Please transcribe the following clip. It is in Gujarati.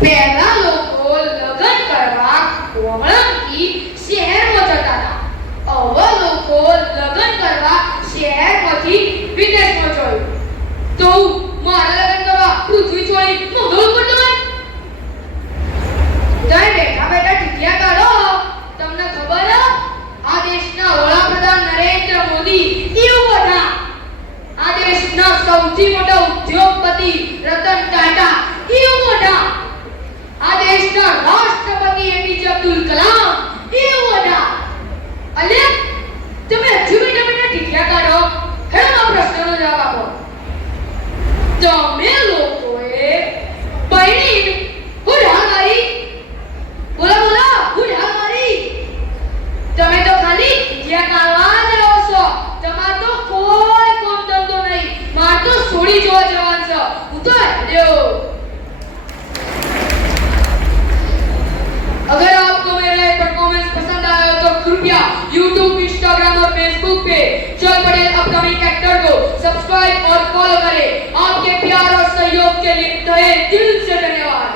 પહેલા લોકો લગ્ન કરવા કોમળંગી શહેરમાં જતા હતા. હવે લોકો લગ્ન કરવા શહેરમાંથી વિદેશમાં જવું. તો મારા લગ્ન કરવા પૃથ્વી છોડી મંગળ પર જવાય? તમે બેઠા બેઠા ટીટિયા કાઢો. તમને ખબર આ દેશના વડાપ્રધાન નરેન્દ્ર મોદી એવું બધા, આ દેશના સૌથી મોટા ઉદ્યોગપતિ રતન ટાટા એવું બધા, આ દેશના રાષ્ટ્રપતિ એપીજે અબ્દુલ કલામ એવું બધા. અલે તમે હજુ બેઠા બેઠા ટીટિયા કાઢો. હેડો આ પ્રશ્નનો જવાબ આપો. તમે લોકોએ બહેની હુડા મારી, બોલો બોલો, હુડા મારી. તમે તો ખાલી ટીટિયા કાઢવા જ રહો છો. તમાર તો કોઈ કામ ધંધો નહીં. માર તો છોડી જોવા જવાનું છે. હું તો હેડ્યો. अगर आपको मेरा परफॉर्मेंस पसंद आया हो तो कृपया YouTube, Instagram और Facebook पे चल पड़े अपकमिंग एक्टर को सब्सक्राइब और फॉलो करें. आपके प्यार और सहयोग के लिए तहे दिल से धन्यवाद.